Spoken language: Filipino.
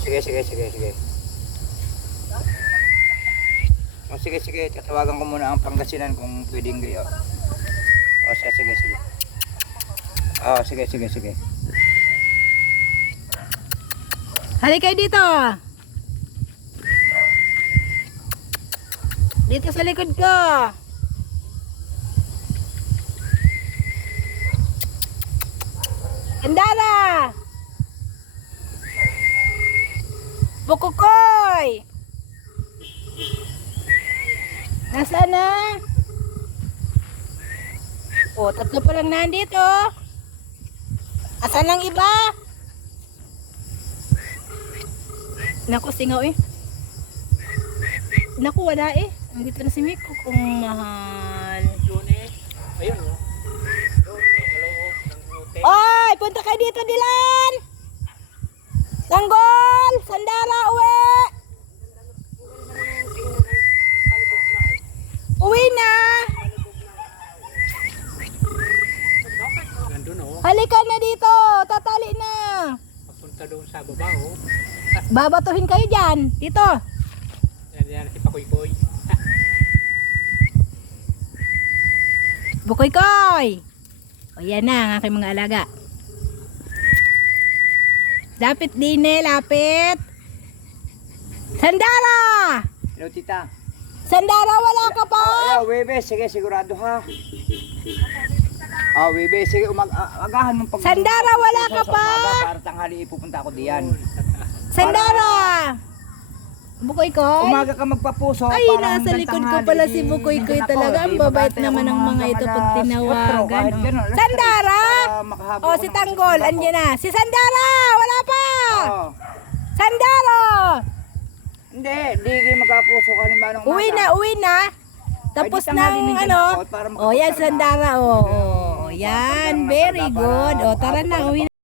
Sige. O, sige. Tatawagan ko muna ang Pangasinan kung pwedeng gayo. O, sige. O, sige. Halika kayo dito. Dito sa likod ko. Andara! Bukukoy! Nasaan na? O, tatlo pa lang nandito. Asan ang iba? Naku, singaw eh. Naku, wala eh. Nandito na si Miko kung mahal. Doon eh. Ayun oh. Doon, maloob ng hotel. Oy, punta kayo dito, Dilan! Tanggol! Sandara, uwi! Uwi na! Nandun oh. Halika na dito! Tatali na! Papunta doon sa baba oh. Babatuhin kayo dyan. Dito. Yan si Pakoy-Koy. Bukoy-koy! O yan na ang aking mga alaga. Lapit din eh, lapit. Sandara! Hello, tita. Sandara, wala ka pa? Webe, sige, sigurado ha. Webe, sige, agahan mong pag... Sandara, wala ka pa? Para tanghali ipupunta ako diyan. Sandara! Bukoy-koy? Umaga ka magpapuso. Ay, para nasa hanggang likod ko tanghali, pala si di- Bukoy-koy di ako, talaga. Ang di babait mabantay naman ako ng mga ito pag alas 4, tinawagan. kahit oh. ganun, alas Sandara! 3, para makahabol O, ako si ng Tanggol, susunod andyan ako. na. Si Sandara! Wala pa! Oo. Sandara! Hindi, di kayo magkapuso ka halimbawa ng Uwi na. Tapos Ay, di tanghali ng nandiyan ano. ako para O, yan makapagkarga. Sandara. O, yan. Very good. O, tara na. Uwi